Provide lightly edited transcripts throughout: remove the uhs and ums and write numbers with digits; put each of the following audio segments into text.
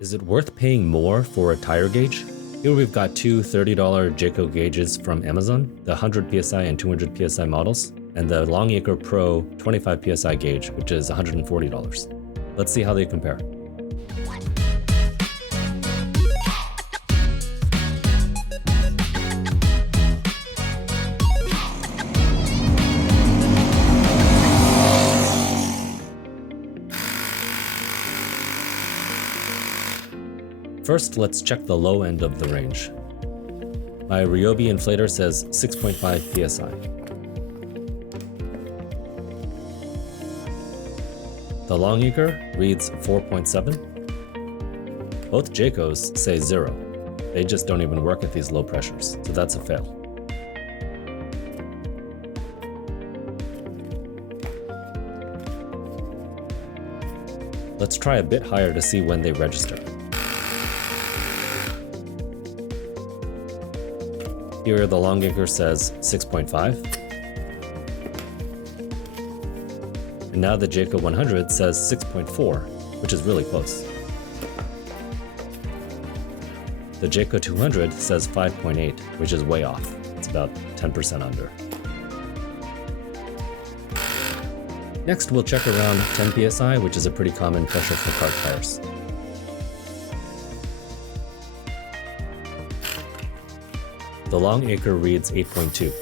Is it worth paying more for a tire gauge? Here we've got two $30 Jaco gauges from Amazon, the 100 PSI and 200 PSI models, and the Longacre Pro 25 PSI gauge, which is $140. Let's see how they compare. First, let's check the low end of the range. My Ryobi inflator says 6.5 PSI. The Longacre reads 4.7. Both Jacos say 0. They just don't even work at these low pressures, so that's a fail. Let's try a bit higher to see when they register. Here the Longacre says 6.5. And now the Jaco 100 says 6.4, which is really close. The Jaco 200 says 5.8, which is way off. It's about 10% under. Next, we'll check around 10 PSI, which is a pretty common pressure for kart tires. The Longacre reads 8.2.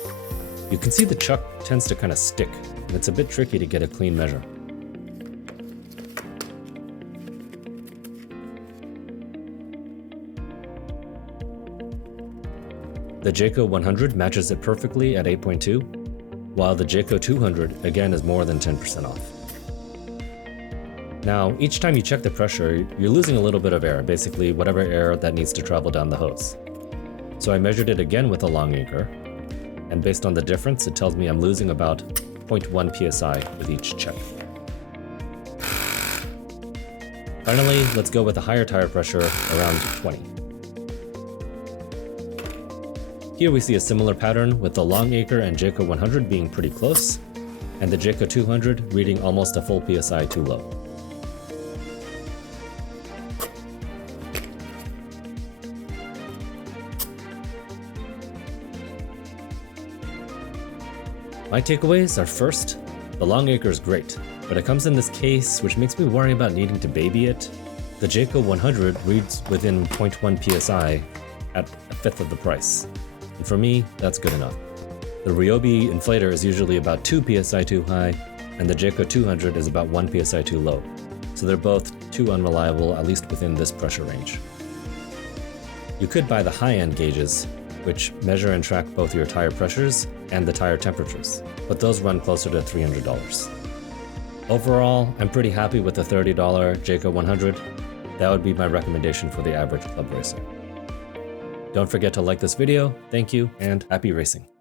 You can see the chuck tends to kind of stick, and it's a bit tricky to get a clean measure. The Jaco 100 matches it perfectly at 8.2, while the Jaco 200 again is more than 10% off. Now, each time you check the pressure, you're losing a little bit of air, basically whatever air that needs to travel down the hose. So I measured it again with a Longacre, and based on the difference, it tells me I'm losing about 0.1 PSI with each check. Finally, let's go with a higher tire pressure around 20. Here we see a similar pattern with the Longacre and Jaco 100 being pretty close, and the Jaco 200 reading almost a full PSI too low. My takeaways are first, the Longacre is great, but it comes in this case which makes me worry about needing to baby it. The Jaco 100 reads within 0.1 PSI at a fifth of the price, and for me, that's good enough. The Ryobi inflator is usually about 2 PSI too high, and the Jaco 200 is about 1 PSI too low, so they're both too unreliable, at least within this pressure range. You could buy the high-end gauges, which measure and track both your tire pressures and the tire temperatures, but those run closer to $300. Overall, I'm pretty happy with the $30 Jaco 100. That would be my recommendation for the average club racer. Don't forget to like this video, thank you, and happy racing!